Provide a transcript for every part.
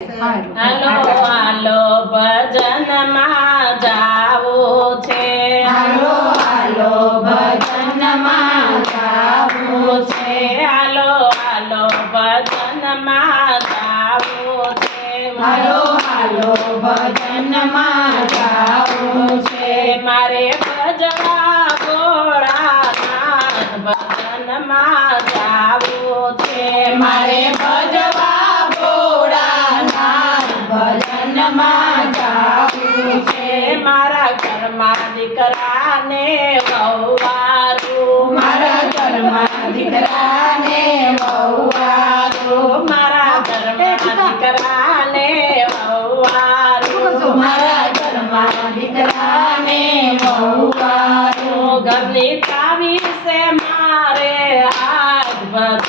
હાલો હાલો ભજનમાં જાવો છે. હાલો હાલો ભજનમાં જાવો છે. હાલો હાલો ભજન જાવું છે. હાલો હાલો ભજનમાં જાવું છે. મારે ભજવા ભોળાનાથ ભજનમાં જાવું દીકરાને વહુવારું મારા ઘરમાં દીકરાને વહુવારું મારા ઘરમાં દીકરાને વહુવારું ઘરની ચાવી છે મારે આજ ભજનમાં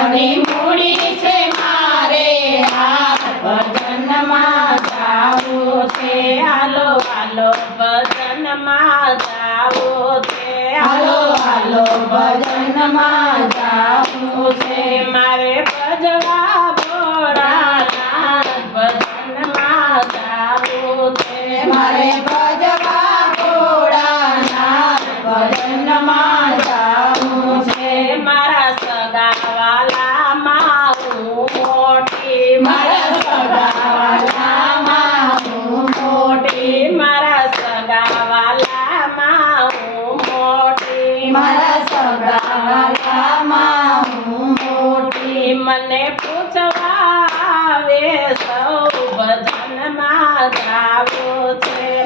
ઘણી મૂડી છે મારે આ ભજનમાં જાવું છે. હાલો હાલો, ભજનમાં જાવું છે. હાલો હાલો, ભજનમાં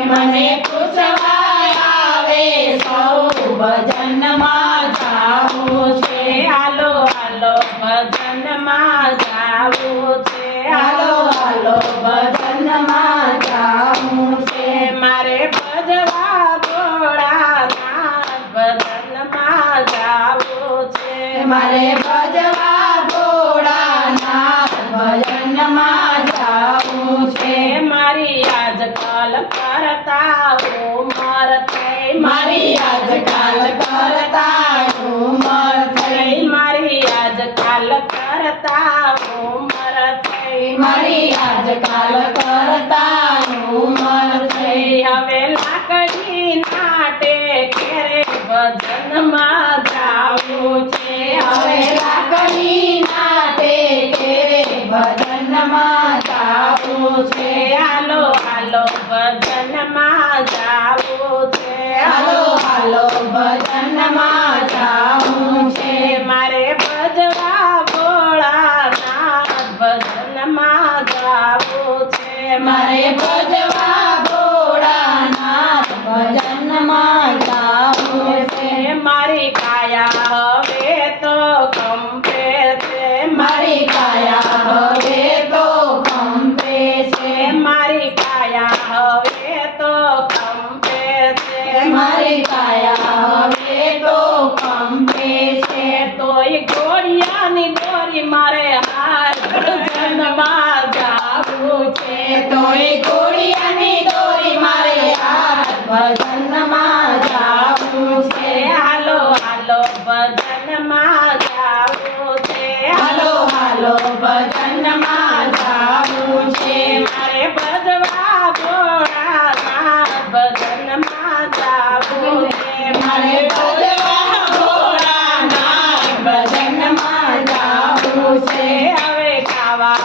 મને પૂછવા આવે સૌ ભજનમાં છે. હાલો હાલો ભજનમાં જાવું છે. હાલો હાલો ભજનમાં જાવું છે. મારે ભજવા ભોળાનાથ ભજનમાં જાવું છે. મારે ભજવા ભોળાનાથ ભજનમાં જાવું છે. કરતા ઉમર થઈ મારી આજકાલ કરતા ઉમર થઈ મારી આજકાલ કરતા ઉમર થઈ મારી આજકાલ કરતા ઉમર થઈ હવે લાકડી નાટે ઘેરે ભજનમાં જાવું છે. હવે લાકડી નાટે કેરે ભજનમાં જાવું છે. આલો હાલો ભજનમાં ભજનમાં છે મારે ભજવા ભોળાનાથ ભજનમાં છે. મારી કાયા હવે તો કંપે છે. મારી કાયા હવે તો કંપે છે. મારી કાયા હવે તો કંપે છે. મારી કાયા હવે તો કંપે છે. તોય ગોળિયાની દોરી મારે હાર ભજનમાં છે તોય કોડિયાની દોરી મારે આ ભજનમાં જાવું છે હાલો હાલો ભજનમાં જાવું છે હાલો હાલો ભજનમાં જાવું છે મારે ભજવા ભોળાનાથ ભજનમાં જાવું છે મારે ભજવા ભોળાનાથ ભજનમાં જાવું છે હવે ખાવા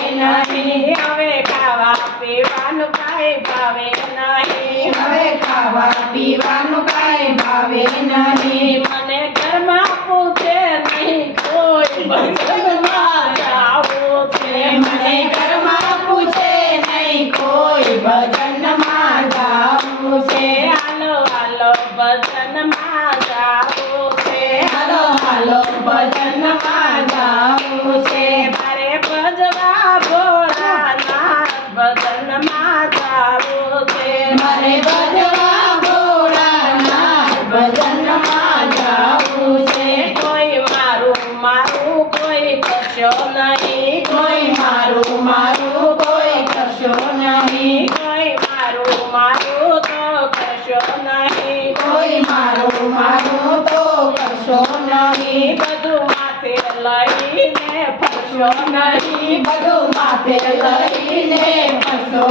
કોઈ મારું મારું કોઈ કરશો નહીં કોઈ મારું મારું તો કરશો નહીં કોઈ મારું મારું તો કરશો નહીં બધું માથે લઈને ફરશો નહીં બધું માથે લઈને ફરશો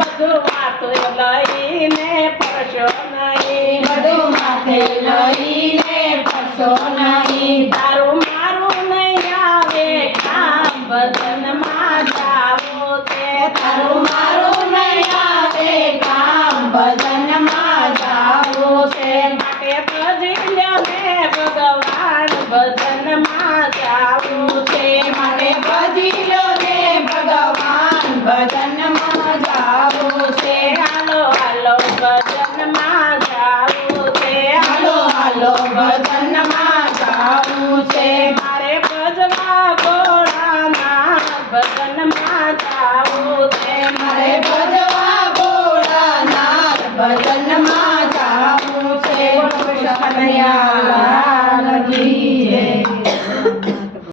બધું માથે લઈને ફરશો નહીં. ભજનમાં ગાવું છે હાલો હાલો ભજનમાં ગાવું છે હાલો હાલો ભજનમાં ગાવું છે.